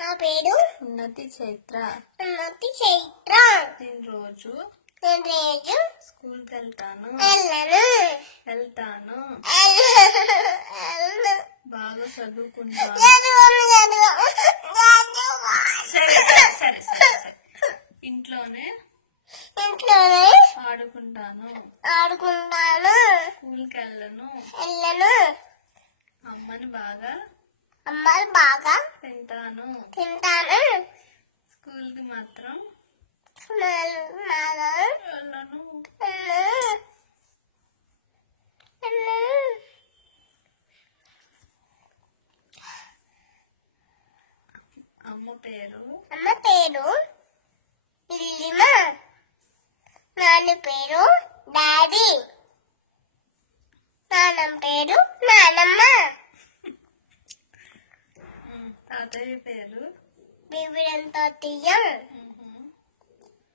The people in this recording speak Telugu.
నా పేరు ఉన్నతి చైత్ర. నేను రోజు స్కూల్కి వెళ్తాను. బాగా చదువుకుంటాను. సరే సరే సరే సరే. ఇంట్లోనే ఆడుకుంటాను. స్కూల్కి వెళ్ళను. అమ్మని బాగా తింటాను. స్కూల్కి మాత్రం వెళ్ళను. అమ్మ పేరు లిల్లిమ. నాన్న పేరు డాడీ. నాన్నమ్మ పేరు నానమ్మ. తాతయ్య పేరు బిబిడంతో తీయం.